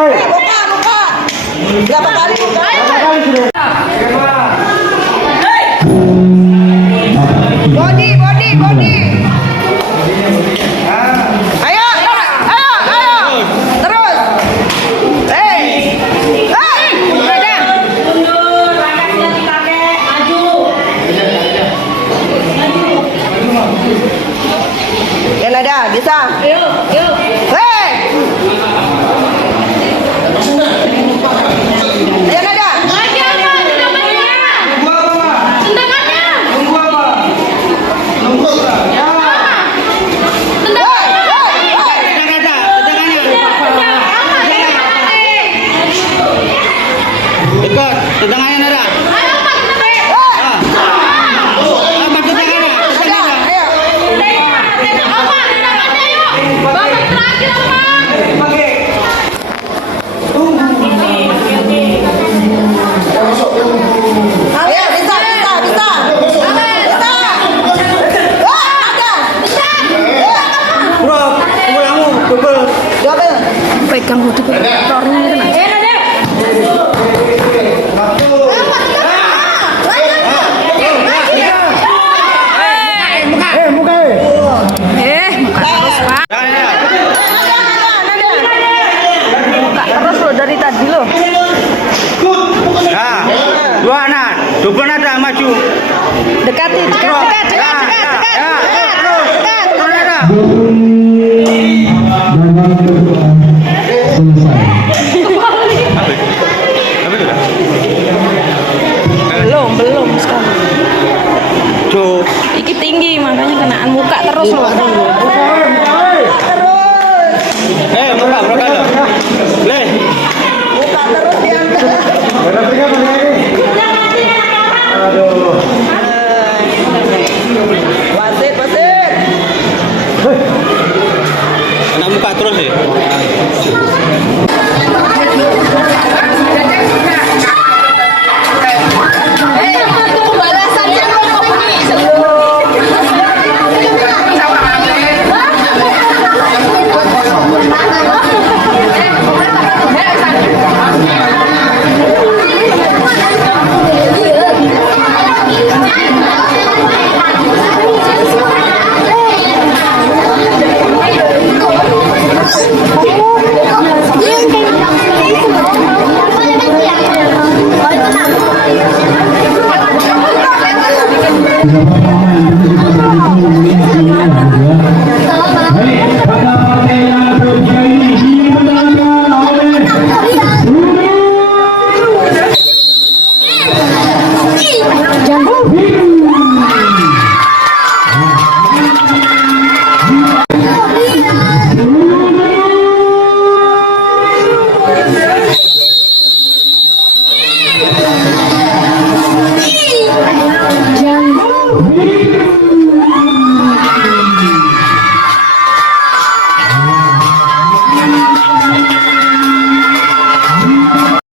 Berapa kali buka? Body. Ayo. Terus. Mundur, rangkasnya dipakai, maju. Ya nada, bisa. Yuk. Hei. Ayo nada. Lagi apa? Tendangannya. Ikut, tendangannya Nara. Ayo, bisa. Bro, kamu double. Double. Pegang butuh tornya itu nah. Muka terus Pak. Muka terus loh dari tadi loh. Nah, dua anak, double nada maju. Dekati, dekat. Terus nada. Belum sekali. Cuk. Iki tinggi makanya kenaan muka terus loh. Muka berapa? Le. Buka terus diangkat. Wasit. Kena muka terus ya. Jangan